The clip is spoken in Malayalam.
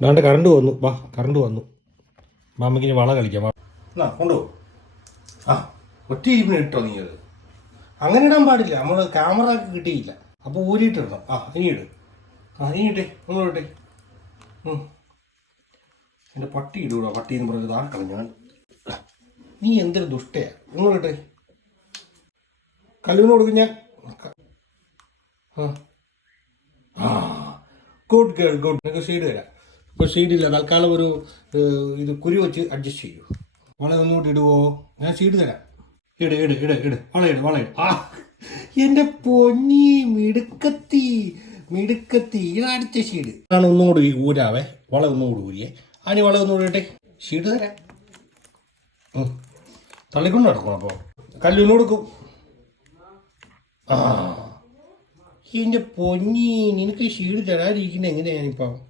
അല്ലാണ്ട് കറണ്ട് വന്നു. വാ, കറണ്ട് വന്നു. മാമയ്ക്ക് ഇനി വള കളിക്കാം. എന്നാ കൊണ്ടുപോകും. ആ, ഒറ്റ ഇരിപ്പിന് ഇട്ടോ നീ അത്. അങ്ങനെ ഇടാൻ പാടില്ല. നമ്മൾ ക്യാമറ കിട്ടിയില്ല. അപ്പോൾ ഊരിയിട്ടിടണം. ആ, ഇനി ഇട്. ആ, ഇനി ഇട്ടേ, ഒന്നുകൂടെ ഇട്ടേ. എൻ്റെ പട്ടി ഇടൂടാ. പട്ടി എന്ന് പറഞ്ഞത് ആക്കണം ഞാൻ. നീ എന്തൊരു ദുഷ്ടയാ. ഒന്നുകൂടെ ഇട്ടേ. കല്ലുവിന് കൊടുക്കും ഞാൻ. ആ, ഗുഡ് ഗേൾ, ഗുഡ്. നിങ്ങൾക്ക് ഷീഡ് തരാം. ഇപ്പോൾ ഷീഡില്ല, തൽക്കാലം ഒരു ഇത് കുരു വെച്ച് അഡ്ജസ്റ്റ് ചെയ്യൂ. വള ഒന്നുകൂടി ഇടുവോ? ഞാൻ ഷീഡ് തരാം. ഇട് ഇട് ഇട് ഇട് വളയിട് വളയിട്. ആ, എൻ്റെ പൊന്നി മിടുക്കത്തി മിടുക്കത്തി. ഇതടുത്ത ഷീഡ് ആണ്. ഒന്നുകൂടി ഊരാവേ. വള ഒന്നുകൂടി ഊരിയേ. ആനി വള ഒന്നുകൂടി ഇട്ടെ. ഷീഡ് തരാം. തള്ളിക്കൊണ്ട് നടക്കണം. അപ്പോൾ കല്ലുവിന് കൊടുക്കും. ആ, എൻ്റെ പൊന്നി, നിനക്ക് ഷീഡ് തരാതിരിക്കുന്നത് എങ്ങനെയാണിപ്പം?